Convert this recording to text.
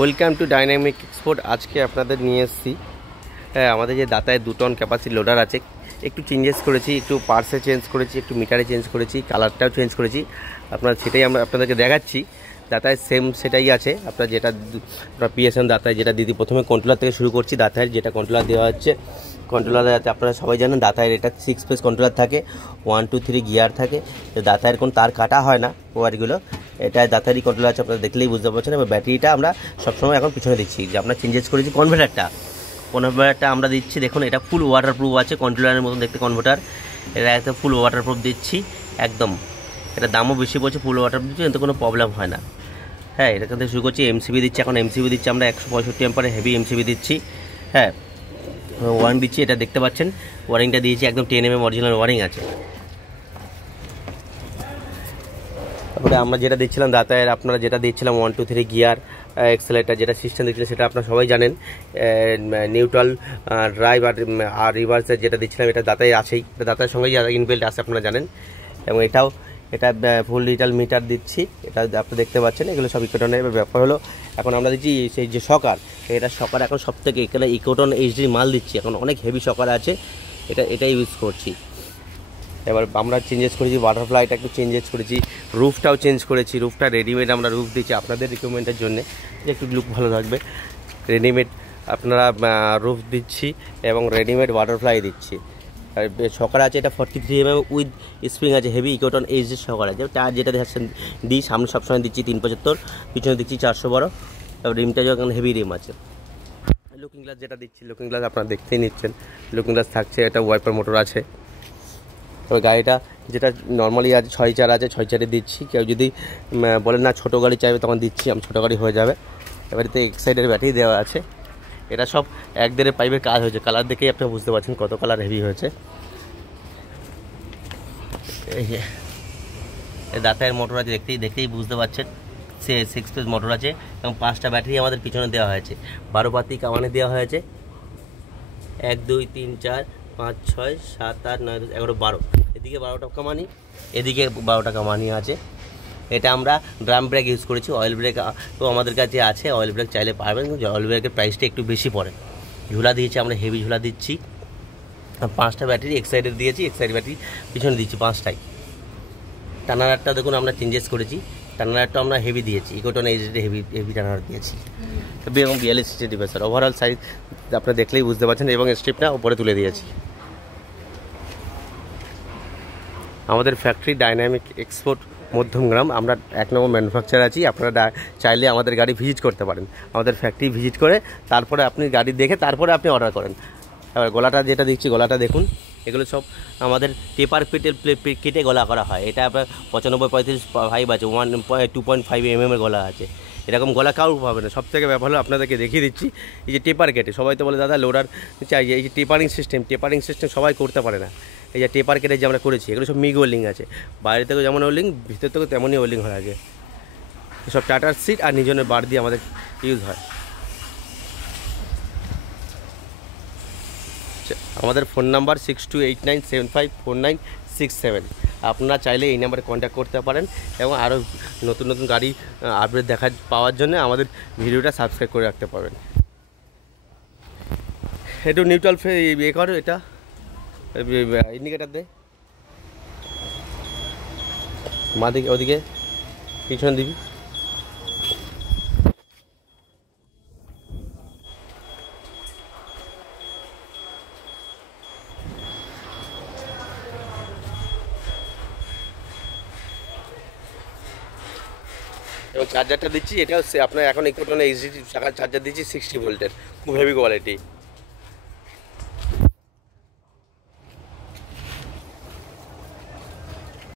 Welcome to dynamic export. আজকে আপনাদের নিয়ে এসেছি আমাদের যে দাতায় 2 টন ক্যাপাসিটি লোডার আছে, একটু চেঞ্জেস করেছি, একটু পার্সে চেঞ্জ করেছি, একটু মিটারে চেঞ্জ করেছি, কালারটাও চেঞ্জ করেছি। সেটাই আমরা আপনাদেরকে দেখাচ্ছি। দাতায় সেম সেটাই আছে, আপনার যেটা আপনার পিএসএম দাতায় যেটা দিদি প্রথমে কন্ট্রোলার থেকে শুরু করছি। দাতায় যেটা কন্ট্রোলার দেওয়া হচ্ছে, কন্ট্রোলারে আপনারা সবাই জানেন দাতায়ের এটা 6 ফেজ কন্ট্রোলার থাকে, 1 2 3 গিয়ার থাকে। দাতায়ের কোনো তার কাটা হয় না ওয়ারগুলো, এটা দাতারি কন্ট্রোলার আছে, আপনারা দেখলেই বুঝতে পারছেন। এবার ব্যাটারিটা আমরা সবসময় এখন পিছনে দিচ্ছি, যে আমরা চেঞ্জেস করেছি কনভার্টারটা আমরা দিচ্ছি। দেখুন এটা ফুল ওয়াটারপ্রুফ আছে, কন্ট্রোলারের মতন দেখতে কনভার্টার। এটা একদম ফুল ওয়াটারপ্রুফ দিচ্ছি একদম। এটা দামও বেশি পড়ছে, ফুল ওয়াটারপ্রুফ দিচ্ছি, এতে কোনো প্রবলেম হয় না। হ্যাঁ, এটা থেকে শুরু করছি। এমসিবি দিচ্ছি, এখন এমসিবি দিচ্ছি আমরা 165 অ্যাম্পারে হেভি এমসিবি দিচ্ছি। হ্যাঁ, ওয়ারিং দিচ্ছি, এটা দেখতে পাচ্ছেন ওয়ারিংটা দিয়েছি একদম 10 mm অরিজিনাল ওয়ারিং আছে। তারপরে আমরা যেটা দিচ্ছিলাম দাতায়ের, আপনারা যেটা দিচ্ছিলাম 1 2 3 গিয়ার এক্সেলেটার যেটা সিস্টেম দিচ্ছিলেন সেটা আপনারা সবাই জানেন। নিউট্রাল ড্রাইভ আর রিভার্সের যেটা দিচ্ছিলাম এটা দাতায় আছেই, এটা দাতার সঙ্গেই ইনবিল্ট আছে আপনারা জানেন। এবং এটা ফুল ডিজিটাল মিটার দিচ্ছি, এটা আপনি দেখতে পাচ্ছেন। এগুলো সব ইকোটনের ব্যাপার হলো। এখন আমরা দিচ্ছি সেই যে শকার, এটা শকার এখন সব থেকে এখানে ইকোটন এইচডি মাল দিচ্ছি, এখন অনেক হেভি শকার আছে, এটা ইউজ করছি। এবার আমরা চেঞ্জেস করেছি বাটারফ্লাইটা একটু চেঞ্জেস করেছি, রুফটাও চেঞ্জ করেছি। রুফটা রেডিমেড আমরা রুফ দিচ্ছি আপনাদের রিকোয়ারমেন্টের জন্য, যে একটু লুক ভালো থাকবে। রেডিমেড আপনারা রুফ দিচ্ছি এবং রেডিমেড বাটারফ্লাই দিচ্ছি। আর শকার আছে এটা 43 mm উইথ স্প্রিং আছে, হেভি ইকোটন এইচডি শকার আছে। টায়ার যেটা দেখাচ্ছেন দিই, সামনে সবসময় দিচ্ছি 375, পিছনে দিচ্ছি 412। তারপর রিমটা যখন হেভি রিম আছে। লুকিং গ্লাস যেটা দিচ্ছি, লুকিং গ্লাস আপনারা দেখতেই নিচ্ছেন, লুকিং গ্লাস থাকছে। এটা ওয়াইপার মোটর আছে। তবে গাড়িটা যেটা নর্মালি আছে 6 আছে, 6 দিচ্ছি। কেউ যদি বলেন না ছোটো গাড়ি চাইবে তখন দিচ্ছি, আমি ছোটো গাড়ি হয়ে যাবে। এবারেতে এক সাইডের ব্যাটারি দেওয়া আছে। এটা সব 1.5 পাইপের কাজ হয়েছে, কালার দেখেই আপনি বুঝতে পারছেন কত কালার হেভি হয়েছে। এই দাতায়ের মোটর আছে, দেখতেই বুঝতে পারছেন। 6 ফেজ মোটর আছে এবং 5টা ব্যাটারি আমাদের পিছনে দেওয়া হয়েছে। 12 পাতি কামানে দেওয়া হয়েছে। 1 2 3 4 5 6 7 8 9 10 11 12, এদিকে 12টা কামানি, এদিকে 12টা কামানি আছে। এটা আমরা ড্রাম ব্রেক ইউজ করেছি। অয়েল ব্রেক তো আমাদের কাছে আছে, অয়েল ব্রেক চাইলে পারবেন, কিন্তু অয়েল ব্রেকের প্রাইসটা একটু বেশি পড়ে। ঝুলা দিয়েছি আমরা, হেভি ঝুলা দিচ্ছি। 5টা ব্যাটারি এক সাইডে দিয়েছি, এক সাইড ব্যাটারি পিছনে দিচ্ছি 5টাই। টানারারটা দেখুন আমরা চেঞ্জেস করেছি, টানারারটা আমরা হেভি দিয়েছি, ইকোটন এইচডি হেভি টানারার দিয়েছি এবং 42 ডিভাইসার। ওভারঅল সাইজ আপনারা দেখলেই বুঝতে পারছেন এবং স্ট্রিপটা উপরে তুলে দিয়েছি। আমাদের ফ্যাক্টরি ডাইনামিক এক্সপোর্ট মধ্যমগ্রাম, আমরা 1 নম্বর ম্যানুফ্যাকচার আছি। আপনারা চাইলে আমাদের গাড়ি ভিজিট করতে পারেন, আমাদের ফ্যাক্টরি ভিজিট করে তারপরে আপনি গাড়ি দেখে তারপরে আপনি অর্ডার করেন। এবার গলাটা যেটা দিচ্ছি, গলাটা দেখুন, এগুলো সব আমাদের টেপার কেটে গলা করা হয়। এটা আপনার 95 35 5 আছে, 2.5 mm গলা আছে। এরকম গলা কারোর পাবে না। সব থেকে ব্যাপার হলো আপনাদেরকে দেখিয়ে দিচ্ছি, এই যে টেপার কেটে, সবাই তো বলে দাদা লোডার চাই, এই যে টেপারিং সিস্টেম সবাই করতে পারে না। এই যে টেপার কেটে যে আমরা করেছি, এগুলো সব মিগ ওয়েল্ডিং আছে, বাইরে থেকেও যেমন ওয়েল্ডিং, ভিতর থেকেও তেমনই ওয়েল্ডিং হয় আছে। সব টাটার সিট আর নিজনের বার দিয়ে আমাদের ইউজ হয়। আমাদের ফোন নাম্বার 6289754967। আপনারা চাইলে এই নাম্বারে কন্ট্যাক্ট করতে পারেন এবং আরও নতুন নতুন গাড়ি আপডেট পাওয়ার জন্য আমাদের ভিডিওটা সাবস্ক্রাইব করে রাখতে পারবেন। একটু নিউট্রাল ইয়ে করো, এটা ইন্ডিকেটার দে, মা দিকে ওদিকে পিছনে দিবি। এবং চার্জারটা দিচ্ছি, এটাও আপনার এখন ইকোটন এইচডি চার্জার দিচ্ছি 60 ভোল্টের, খুব হেভি কোয়ালিটি।